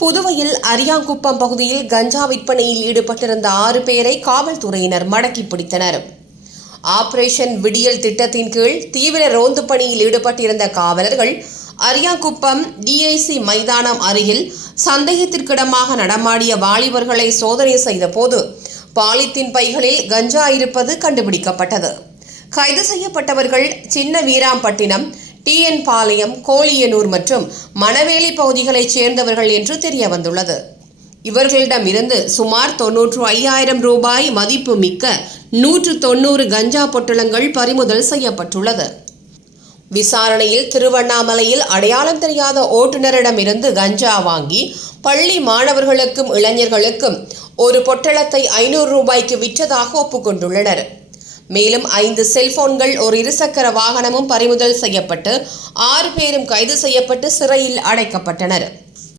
புதுவையில் அரியாங்குப்பம் பகுதியில் கஞ்சா விற்பனையில் ஈடுபட்டிருந்த 6 பேரை காவல்துறையினர் மடக்கி பிடித்தனர். ஆபரேஷன் விடியல் திட்டத்தின் கீழ் தீவிர ரோந்து பணியில் ஈடுபட்டிருந்த காவலர்கள் அரியாங்குப்பம் டிஐசி மைதானம் அருகில் சந்தேகத்திற்கிடமாக நடமாடிய வாலிபர்களை சோதனை செய்த போது பாலித்தீன் பைகளில் கஞ்சா இருப்பது கண்டுபிடிக்கப்பட்டது. கைது செய்யப்பட்டவர்கள் சின்ன வீராம்பட்டினம், TN பாளையம், கோலியனூர் மற்றும் மணவேலி பகுதிகளைச் சேர்ந்தவர்கள் என்று தெரிய வந்துள்ளது. இவர்களிடமிருந்து சுமார் 95,000 ரூபாய் மதிப்பு மிக்க 190 கஞ்சா பொட்டலங்கள் பறிமுதல் செய்யப்பட்டுள்ளது. விசாரணையில் திருவண்ணாமலையில் அடையாளம் தெரியாத ஓட்டுநரிடமிருந்து கஞ்சா வாங்கி பள்ளி மாணவர்களுக்கும் இளைஞர்களுக்கும் ஒரு பொட்டலத்தை 500 ரூபாய்க்கு விற்றதாக ஒப்புக்கொண்டுள்ளனர். மேலும் 5 செல்போன்கள், ஒரு இருசக்கர வாகனமும் பறிமுதல் செய்யப்பட்டு 6 பேரும் கைது செய்யப்பட்டு சிறையில் அடைக்கப்பட்டனர்.